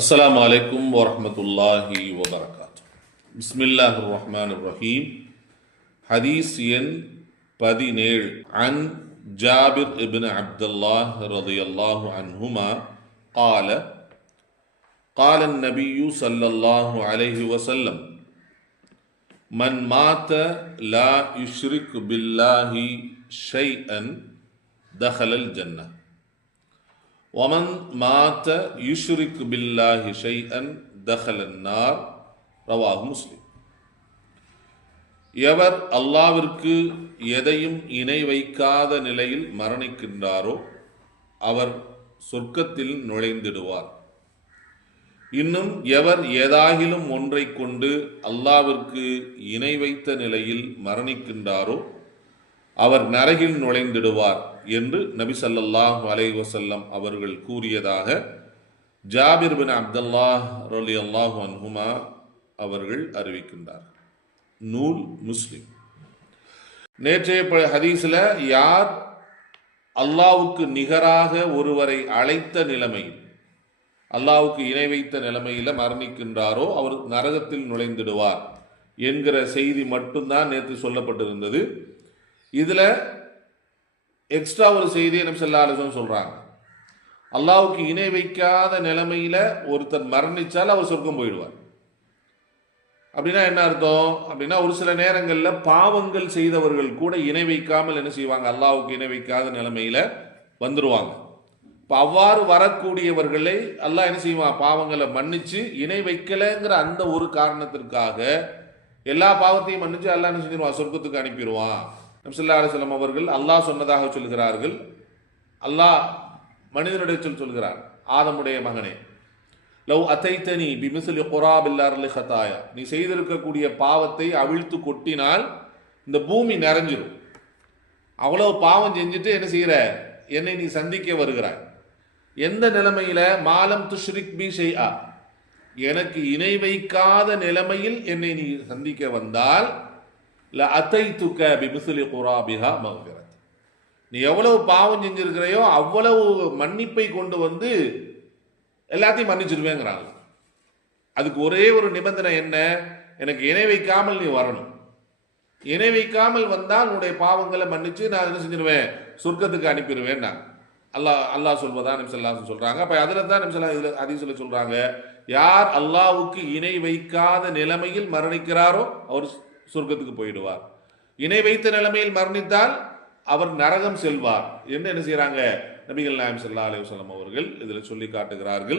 السلام عليكم ورحمة الله وبركاته. بسم الله الرحمن الرحيم. حديث ين 17 عن جابر ابن عبد الله رضي الله عنهما قال قال النبي صلى الله عليه وسلم من مات لا يشرك بالله شيئا دخل الجنة ومن مات يشرك بالله شيئا دخل النار رواه முஸ்லிம். எவர் அல்லாவிற்கு எதையும் இணை வைக்காத நிலையில் மரணிக்கின்றாரோ அவர் சொர்க்கத்தில் நுழைந்திடுவார். இன்னும் எவர் ஏதாகிலும் ஒன்றை கொண்டு அல்லாவிற்கு இணை வைத்த நிலையில் மரணிக்கின்றாரோ அவர் நரகில் நுழைந்திடுவார் என்று நபி ஸல்லல்லாஹு அலைஹி வஸல்லம் அவர்கள் கூறியதாக ஜாபிர் பின் அப்துல்லாஹ் ரலியல்லாஹு அன்ஹுமா அவர்கள் அறிவிக்கின்றார். நூல் முஸ்லிம். நேற்றைய ஹதீஸில் யார் அல்லாவுக்கு நிகராக ஒருவரை அழைத்த நிலைமையில், அல்லாவுக்கு இணை வைத்த நிலைமையில் மரணிக்கின்றாரோ அவர் நரகத்தில் நுழைந்திடுவார் என்கிற செய்தி மட்டும்தான் நேற்று சொல்லப்பட்டிருந்தது. இதில் எக்ஸ்ட்ரா ஒரு செய்தியை நபி ஸல்லல்லாஹு அலைஹி வஸல்லம் சொல்கிறாங்க. அல்லாவுக்கு இணை வைக்காத நிலைமையில் ஒருத்தர் மரணித்தால் அவர் சொர்க்கம் போயிடுவார். அப்படின்னா என்ன அர்த்தம் அப்படின்னா, ஒரு சில நேரங்களில் பாவங்கள் செய்தவர்கள் கூட இணை வைக்காமல் என்ன செய்வாங்க, அல்லாவுக்கு இணை வைக்காத நிலைமையில் வந்துடுவாங்க. இப்போ அவ்வாறு வரக்கூடியவர்களை அல்லாஹ் என்ன செய்வான், பாவங்களை மன்னிச்சு இணை வைக்கலைங்கிற அந்த ஒரு காரணத்திற்காக எல்லா பாவத்தையும் மன்னிச்சு அல்லாஹ் என்ன செஞ்சிருவான், சொர்க்கத்துக்கு அனுப்பிடுவான். நபி ஸல்லல்லாஹு அலைஹி வஸல்லம் அவர்கள் அல்லாஹ் சொன்னதாக சொல்கிறார்கள். அல்லாஹ் மனிதனிடத்தில் சொல்கிறார், ஆதமுடைய மகனே, லவ் அதைத்தனி பிமிஸ்லி குராபில் அர்லி ஹதாயா, நீ செய்திருக்கக்கூடிய பாவத்தை அவிழ்த்து கொட்டினால் இந்த பூமி நிறைஞ்சிடும். அவ்வளவு பாவம் செஞ்சுட்டு என்ன செய்கிற, என்னை நீ சந்திக்க வருகிறாய். எந்த நிலைமையில, மாலம் துஷ்ரிக் பி ஷைஆ, எனக்கு இணை வைக்காத நிலைமையில் என்னை நீ சந்திக்க வந்தால் லஅதைதுக பிமிஸ்லி குராபிஹா மக்ஃபிரத், நீ எவ்வளவு பாவம் செஞ்சிருக்கிறையோ அவ்வளவு மன்னிப்பை கொண்டு வந்து எல்லாத்தையும் மன்னிச்சிருவேங்கிறாங்க. அதுக்கு ஒரே ஒரு நிபந்தனை என்ன, எனக்கு இணை வைக்காமல் நீ வரணும். இணை வைக்காமல் வந்தால் உன்னுடைய பாவங்களை மன்னிச்சு நான் என்ன செஞ்சிருவேன், சொர்க்கத்துக்கு அனுப்பிடுவேன். நான் அல்லாஹ் சொல்வதா நபி ஸல்லல்லாஹு அலைஹி வஸல்லம் சொல்றாங்க. அப்ப அதில் தான் நபி ஸல்லல்லாஹு அலைஹி ஹதீஸ்ல சொல்றாங்க, யார் அல்லாஹ்வுக்கு இணை வைக்காத நிலைமையில் மரணிக்கிறாரோ அவர் சொர்க்கத்துக்கு போயிடுவார். இணை வைத்த நிலைமையில் மரணித்தால் அவர் நரகம் செல்வார் என்று என்ன செய்யறாங்க, நபிகள் நாயகம் ஸல்லல்லாஹு அலைஹி வஸல்லம் அவர்கள் இதில் சொல்லி காட்டுகிறார்கள்.